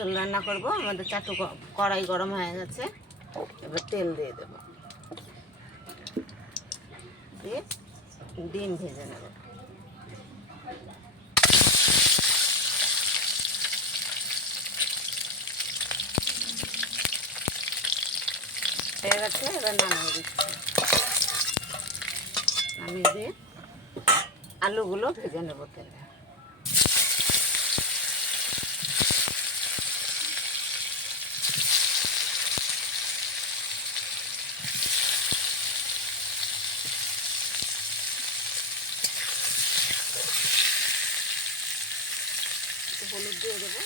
ঝোল রান্না করবো। আমাদের চাটু কড়াই গরম হয়ে গেছে, এবার তেল দিয়ে দেব, দিয়ে ডিম ভেজে নেব। হয়ে গেছে, এবার নামিয়ে দিচ্ছি। নামিয়ে দিয়ে আলুগুলো ভেজে নেব তেলে। হলুদ দিয়ে দেবো,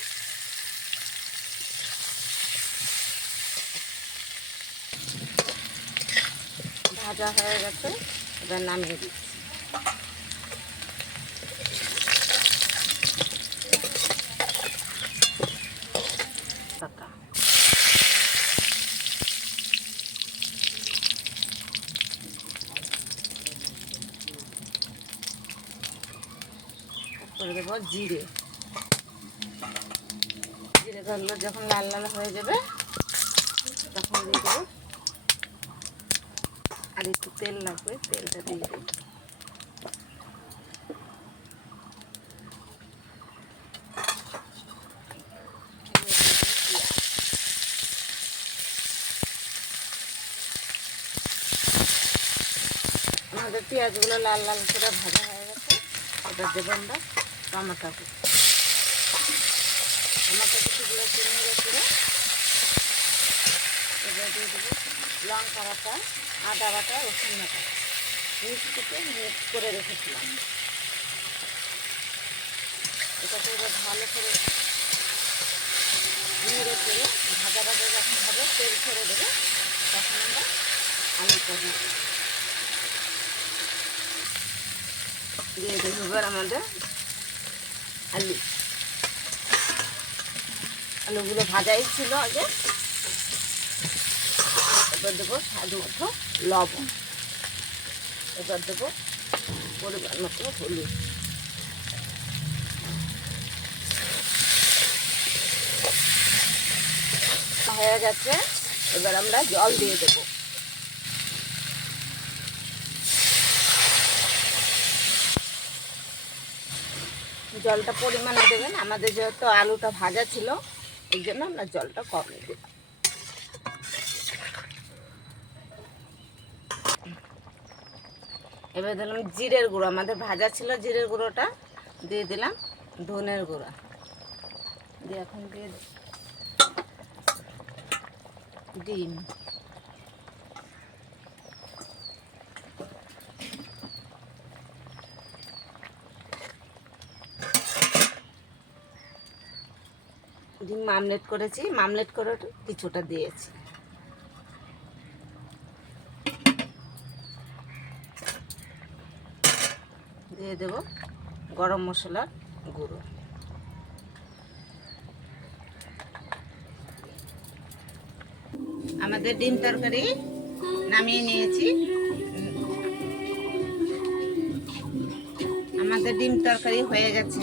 ভাজা হয়ে গেছে, এবার নামিয়ে দিচ্ছি। করে দেবো জিরে। জিরে ধরলো যখন লাল লাল হয়ে যাবে তখন দিয়ে দেবো, আর একটু তেল লাগবে, তেলটা দিয়ে দেবো। আমাদের পেঁয়াজগুলো লাল লাল করে ভাজা হয়ে গেছে, এবার দেবো আমরা টমেটো কুচি। টমেটো কুচিগুলো চিনিয়ে করে এবার দিয়ে দেবো লঙ্কা বাটা, আদা বাটা, রসুন বাটা মিক্স করে রেখেছিলাম। এটাকে এবার ভালো করে নেড়ে চেড়ে ভাজা ভাজা যখন হবে, তেল ছেড়ে দেবে, তখন আমরা আলুটা দিয়ে দেবো। এবার আমাদের আলুগুলো ভাজাই ছিল আগে। এবার দেবো স্বাদ মতো লবণ, এবার দেবো পরিমাণ মতো হলুদ। হয়ে গেছে, এবার আমরা জল দিয়ে দেবো। জলটা পরিমাণে দেবেন, আমাদের যেহেতু আলুটা ভাজা ছিল এই জন্য আমরা জলটা কমিয়ে দেব। এবার দিলাম জিরের গুঁড়ো, আমাদের ভাজা ছিল জিরের গুঁড়োটা দিয়ে দিলাম, ধনের গুঁড়া দিয়ে এখন দিয়ে ডিম, ডিম মামলেট করেছি, মামলেট করে কিছুটা দিয়েছি। দিয়ে দেব গরম মশলার গুঁড়ো। আমাদের ডিম তরকারি নামিয়ে নিয়েছি। আমাদের ডিম তরকারি হয়ে গেছে।